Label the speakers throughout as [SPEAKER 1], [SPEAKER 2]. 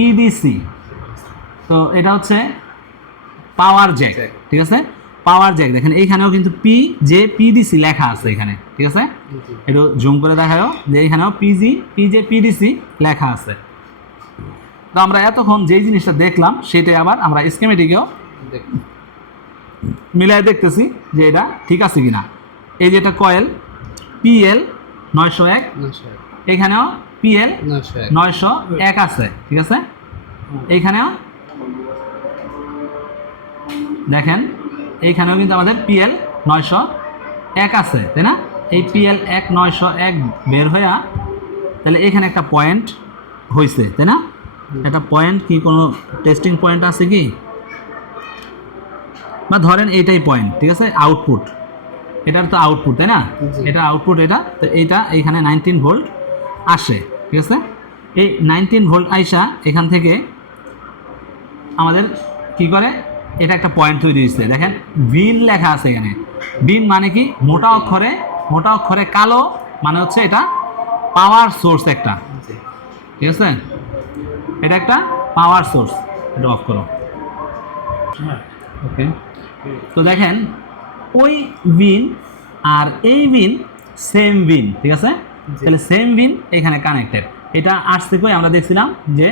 [SPEAKER 1] PDC তো এটা হচ্ছে পাওয়ার জ্যাক ঠিক আছে? পাওয়ার জ্যাক দেখেন এইখানেও কিন্তু পি জে পিডিসি লেখা আছে এখানে ঠিক আছে? একটু জুম করে দেখাও যে এখানেও পিজি পিজে পিডিসি লেখা আছে। তো আমরা এতক্ষণ যেই জিনিসটা দেখলাম সেটাই আবার আমরা স্কেমেটিকেও মিলাই দেখতেছি যে এটা ঠিক আছে কিনা। এই যে এটা কয়েল পিএল নয়শো এক। এখানেও পিএল নয়শো এক। আছে ঠিক আছে? এইখানেও দেখেন এইখানেও কিন্তু আমাদের পিএল নয়শো এক আছে তাই না? এই পিএল এক নয়শো এক বের হইয়া তাহলে এখানে একটা পয়েন্ট হয়েছে তাই না? একটা পয়েন্ট কি কোনো টেস্টিং পয়েন্ট আছে কি? বা ধরেন এইটাই পয়েন্ট ঠিক আছে? আউটপুট এটার তো আউটপুট তাই না? এটা আউটপুট এটা তো এইটা এইখানে নাইনটিন ভোল্ট আসে, ঠিক আছে? এই নাইনটিন ভোল্ট আইসা এখান থেকে আমাদের কি করে? এটা একটা পয়েন্ট তৈরি হয়েছে। দেখেন, বিন লেখা আছে এখানে। বিন মানে কি? মোটা অক্ষরে মোটা অক্ষরে কালো মানে হচ্ছে এটা পাওয়ার সোর্স একটা। ঠিক আছে? এটা একটা পাওয়ার সোর্স এটা অফ করো। ওকে তো দেখেন, ওই বিন আর এই বিন সেম বিন, ঠিক আছে। তাহলে সেম বিন এখানে কানেক্টেড এটা আসতে কই? আমরা দেখছিলাম যে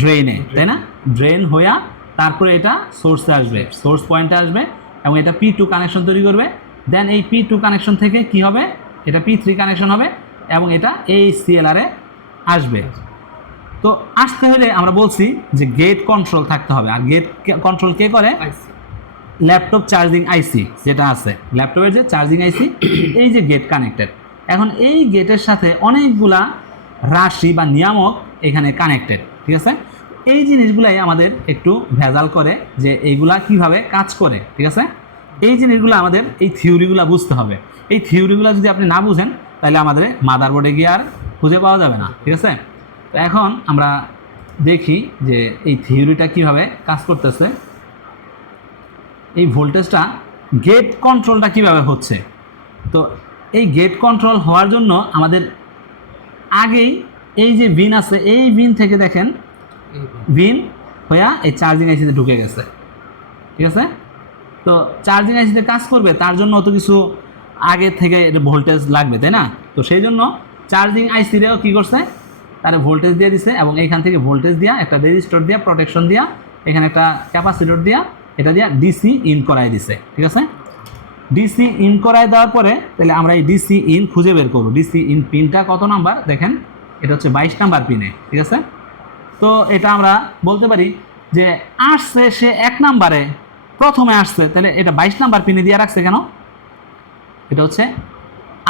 [SPEAKER 1] ড্রেনে তাই না? ড্রেন হইয়া তারপরে এটা সোর্সে আসবে সোর্স পয়েন্টে আসবে এবং এটা পি টু কানেকশন তৈরি করবে। দেন এই পি টু কানেকশন থেকে কি হবে? এটা পি থ্রি কানেকশন হবে এবং এটা এই সিএলআরে আসবে। তো আসতে হলে আমরা বলছি যে গেট কন্ট্রোল থাকতে হবে। আর গেট কন্ট্রোল কে করে? ল্যাপটপ চার্জিং আইসি যেটা আছে। ল্যাপটপের যে চার্জিং আইসি এই যে গেট কানেক্টেড এখন এই গেটের সাথে অনেকগুলা রাশি বা নিয়ামক এখানে কানেক্টেড ঠিক আছে? এই জিনিসগুলাই আমাদের একটু ভেজাল করে যে এইগুলা কীভাবে কাজ করে, ঠিক আছে? এই জিনিসগুলো আমাদের এই থিওরিগুলো বুঝতে হবে। এই থিওরিগুলো যদি আপনি না বুঝেন, তাহলে আমাদের মাদারবোর্ডে গিয়ে আর খুঁজে পাওয়া যাবে না, ঠিক আছে? তো এখন আমরা দেখি যে এই থিওরিটা কীভাবে কাজ করতেছে। এই ভোল্টেজটা গেট কন্ট্রোলটা কীভাবে হচ্ছে? তো এই গেট কন্ট্রোল হওয়ার জন্য আমাদের আগেই এই যে বিন আছে, এই বিন থেকে দেখেন বিন হইয়া এই চার্জিং আইসিতে ঢুকে গেছে। ঠিক আছে? তো চার্জিং আইসিতে কাজ করবে, তার জন্য অত কিছু আগে থেকে ভোল্টেজ লাগবে, তাই না? তো সেই জন্য চার্জিং আইসিরেও কী করছে? তার ভোল্টেজ দিয়ে দিছে এবং এইখান থেকে ভোল্টেজ দিয়া একটা রেজিস্টর দিয়া প্রোটেকশন দিয়া, এখানে একটা ক্যাপাসিটর দিয়া, এটা দিয়া ডিসি ইন করাই দিছে। ঠিক আছে? ডিসি ইন করাই দেওয়ার পরে, তাহলে আমরা এই ডিসি ইন খুঁজে বের করব। ডিসি ইন পিনটা কত নাম্বার? দেখেন, এটা হচ্ছে বাইশ নাম্বার পিনে ঠিক আছে? তো এটা আমরা বলতে পারি যে আসছে সে এক নাম্বারে, প্রথমে আসছে, তাহলে এটা বাইশ নাম্বার পিনে দিয়ে রাখছে কেন? এটা হচ্ছে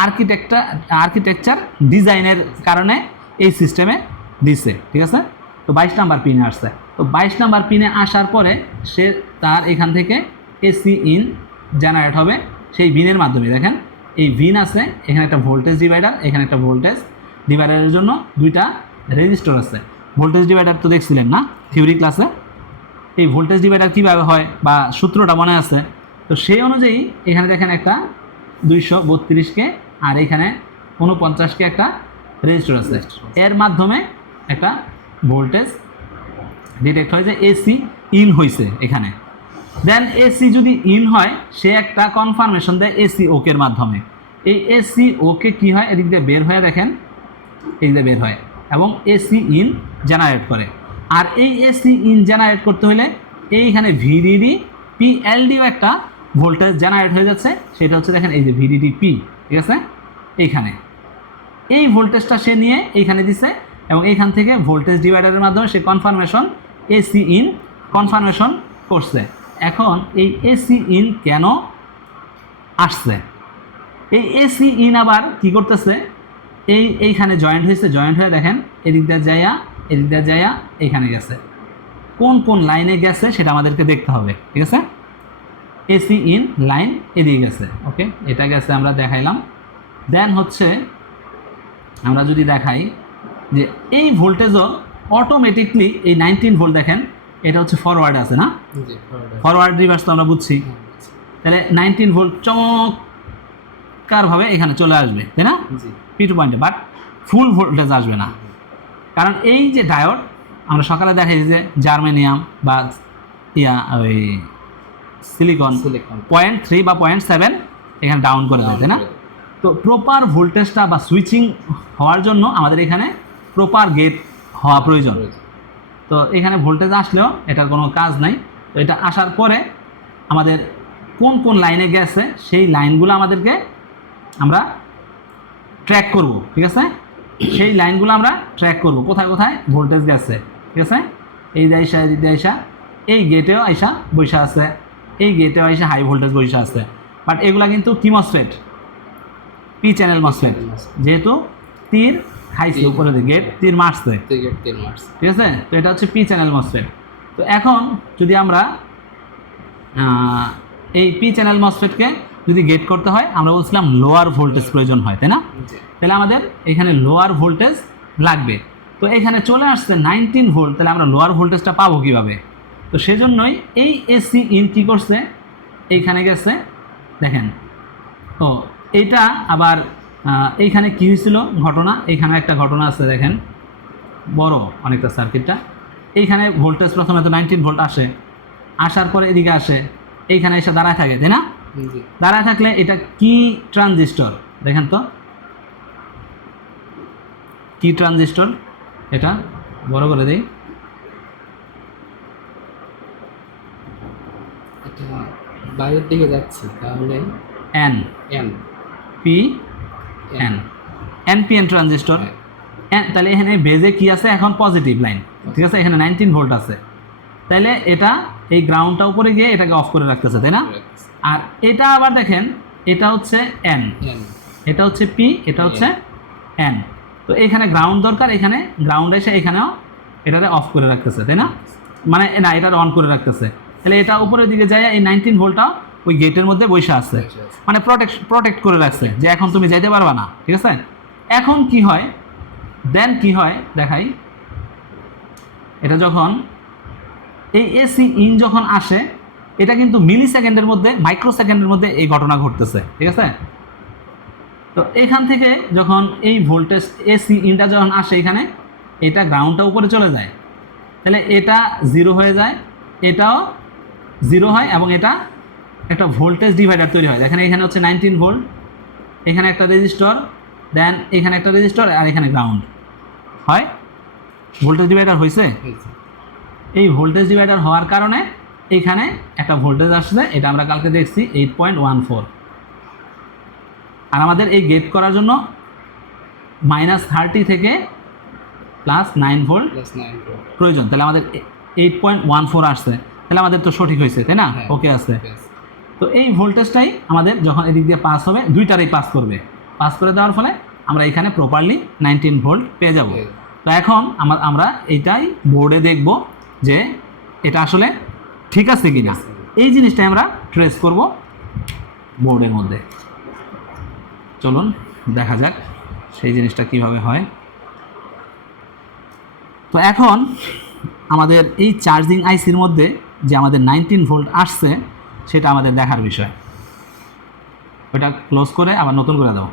[SPEAKER 1] আর্কিটেকচার আর্কিটেকচার ডিজাইনের কারণে এই সিস্টেমে দিছে, ঠিক আছে? তো বাইশ নাম্বার পিনে আসছে। তো বাইশ নাম্বার পিনে আসার পরে সে তার এখান থেকে এসি ইন জেনারেট হবে। সেই ভিনের মাধ্যমে দেখেন এই ভিন আছে এখানে একটা ভোল্টেজ ডিভাইডার এখানে একটা ভোল্টেজ ডিভাইডারের জন্য দুইটা রেজিস্টর আছে। ভোল্টেজ ডিভাইডার তো দেখছিলেন না থিওরি ক্লাসে এই ভোল্টেজ ডিভাইডার কীভাবে হয় বা সূত্রটা মনে আছে? তো সেই অনুযায়ী এখানে দেখেন একটা দুইশো বত্রিশকে আর এখানে উনপঞ্চাশকে একটা রেজিস্টার আছে। এর মাধ্যমে একটা ভোল্টেজ ডিটেক্ট হয় যে এসি ইন হয়েছে এখানে। দেন এসি যদি ইন হয়, সে একটা কনফার্মেশন দেয় এসি ওকের মাধ্যমে। এই এসি ওকে কি হয়? এদিক দিয়ে বের হয়ে দেখেন। এই দিয়ে বের হয়। এবং এসি ইন জেনারেট করে। আর এই এসি ইন জেনারেট করতে হলে এইখানে ভিডিডি পিএলডিও একটা ভোল্টেজ জেনারেট হয়ে যাচ্ছে। সেটা হচ্ছে দেখেন এই যে ভিডিডি পি ঠিক আছে? এইখানে। এই ভোল্টেজটা সে নিয়ে এইখানে দিছে এবং এইখান থেকে ভোল্টেজ ডিভাইডারের মাধ্যমে সে কনফার্মেশন এসি ইন কনফার্মেশন করছে। এখন এই এসি ইন কেন আসছে? এই এসি ইন আবার কি করতেছে? এই এইখানে জয়েন্ট হয়েছে জয়েন্ট হয়ে দেখেন, এদিক দিয়ে যাইয়া, এদিক দিয়ে যাইয়া এইখানে গেছে। কোন কোন লাইনে গেছে সেটা আমাদেরকে দেখতে হবে, ঠিক আছে? এসি ইন লাইন এদিকে গেছে ওকে এটা গেছে আমরা দেখাইলাম। দেন হচ্ছে, আমরা যদি দেখাই যে এই ভোল্টেজও অটোমেটিকলি এই নাইনটিন ভোল্ট দেখেন এটা হচ্ছে ফরওয়ার্ড আছে না? ফরওয়ার্ড রিভার্স তো আমরা বুঝছি। তাহলে নাইনটিন ভোল্ট চমৎকারভাবে এখানে চলে আসবে তাই না? পি টু পয়েন্টে বাট ফুল ভোল্টেজ আসবে না। কারণ এই যে ডায়োড আমরা সকালে দেখাই যে জার্মেনিয়াম বা ইয়া ওই সিলিকন
[SPEAKER 2] সিলিকন
[SPEAKER 1] পয়েন্ট থ্রি বা পয়েন্ট সেভেন এখানে ডাউন করে দেয় তাই না? তো প্রপার ভোল্টেজটা বা সুইচিং হওয়ার জন্য আমাদের এখানে প্রপার গেট হওয়া প্রয়োজন। তো এখানে ভোল্টেজ আসলেও এটার কোনো কাজ নাই। তো এটা আসার পরে আমাদের কোন কোন লাইনে গেছে, সেই লাইনগুলো আমাদেরকে আমরা ট্র্যাক করব, ঠিক আছে? সেই লাইনগুলো আমরা ট্র্যাক করব। কোথায় কোথায়? ভোল্টেজ গেছে, ঠিক আছে? এই যে আইসা, এই আইসা, এই গেটেও আইসা বৈশা আছে, এই গেটেও আইসা হাই ভোল্টেজ বৈশা আছে। বাট এগুলা কিন্তু কি মসফেট পি চ্যানেল মসফেট যেহেতু তীর খাইছে। উপরে গেট তীর মারছে।
[SPEAKER 2] টিকেট তিন মার্চ
[SPEAKER 1] ঠিক আছে? তো এটা হচ্ছে পি চ্যানেল মসফেট তো এখন যদি আমরা এই পি চ্যানেল মসফেটকে যদি গেট করতে হয় আমরা বলছিলাম লোয়ার ভোল্টেজ প্রয়োজন হয় তাই না? তাহলে আমাদের এখানে লোয়ার ভোল্টেজ লাগবে। তো এখানে চলে আসছে নাইনটিন ভোল্ট তাহলে আমরা লোয়ার ভোল্টেজটা পাবো কীভাবে? তো সেজন্যই এই এসি ইন কী করছে? এইখানে গেছে। দেখেন। ও এইটা আবার এইখানে কী হয়েছিল? ঘটনা এইখানে একটা ঘটনা আছে দেখেন। বড় অনেকটা সার্কিটটা এইখানে ভোল্টেজ প্রথমে তো নাইনটিন ভোল্ট আসে। আসার পরে এদিকে আসে। এইখানে এসে দাঁড়ায় থাকে তাই না? দাঁড়ায় থাকলে এটা কি ট্রানজিস্টর দেখেন তো। কি ট্রানজিস্টর এটা বড় করে দিই।
[SPEAKER 2] এটা বাইরের দিকে যাচ্ছে তাহলে
[SPEAKER 1] N
[SPEAKER 2] N
[SPEAKER 1] P N NPN transistor তাহলে এখানে বেজে কি আছে? এখন পজিটিভ লাইন ঠিক আছে? এখানে নাইনটিন ভোল্ট আছে। তাহলে এটা এই গ্রাউন্ডটা উপরে গিয়ে এটাকে অফ করে রাখতেছে তাই না? আর এটা আবার দেখেন এটা হচ্ছে এন এটা হচ্ছে পি এটা হচ্ছে এন তো এখানে গ্রাউন্ড দরকার এখানে গ্রাউন্ড এসে এখানেও এটারে অফ করে রাখতেছে তাই না? মানে না এটা অন করে রাখতেছে। তাহলে এটা উপরের দিকে যায় এই নাইনটিন ভোল্টটা ওই গেটের মধ্যে বসে আছে। মানে প্রোটেক্ট প্রোটেক্ট করে রাখছে যে এখন তুমি যাইতে পারবা না ঠিক আছে? এখন কি হয়? দেন কি হয়? দেখাই। এটা যখন এই এসি ইন যখন আসে এটা কিন্তু মিলি সেকেন্ডের মধ্যে মাইক্রো সেকেন্ডের মধ্যে এই ঘটনা ঘটতেছে ঠিক আছে? তো এখান থেকে যখন এই ভোল্টেজ এসি ইনটা যখন আসে এখানে এটা গ্রাউন্ডটা উপরে চলে যায়। তাহলে এটা জিরো হয়ে যায় এটাও জিরো হয় এবং এটা একটা ভোল্টেজ ডিভাইডার তৈরি হয়। দেখেন এখানে হচ্ছে নাইনটিন ভোল্ট এখানে একটা রেজিস্টর দেন এখানে একটা রেজিস্টর আর এখানে গ্রাউন্ড হয়? ভোল্টেজ ডিভাইডার হয়েছে এই ভোল্টেজ ডিভাইডার হওয়ার কারণে এইখানে একটা ভোল্টেজ আসছে এটা আমরা কালকে দেখছি এইট পয়েন্ট ওয়ান ফোর আর আমাদের এই গেট করার জন্য মাইনাস থার্টি থেকে প্লাস নাইন ভোল্ট প্রয়োজন। তাহলে আমাদের এইট পয়েন্ট ওয়ান ফোর আসছে। তাহলে আমাদের তো সঠিক হয়েছে তাই না?
[SPEAKER 2] হ্যাঁ।
[SPEAKER 1] ওকে আছে তো এই ভোল্টেজটাই আমাদের যখন এদিক দিয়ে পাস হবে দুইটারই পাস করবে। পাস করে দেওয়ার ফলে আমরা এখানে প্রপারলি নাইনটিন ভোল্ট পেয়ে যাব। তো এখন আমরা আমরা এটাই বোর্ডে দেখব যে এটা আসলে ঠিক আছে কি না এই জিনিসটাই আমরা ট্রেস করব বোর্ডের মধ্যে। চলুন দেখা যাক সেই জিনিসটা কীভাবে হয়। তো এখন আমাদের এই চার্জিং আইসির মধ্যে যে আমাদের নাইনটিন ভোল্ট আসছে সেটা আমাদের দেখার বিষয়। ওটা ক্লোজ করে আবার নতুন করে দাও।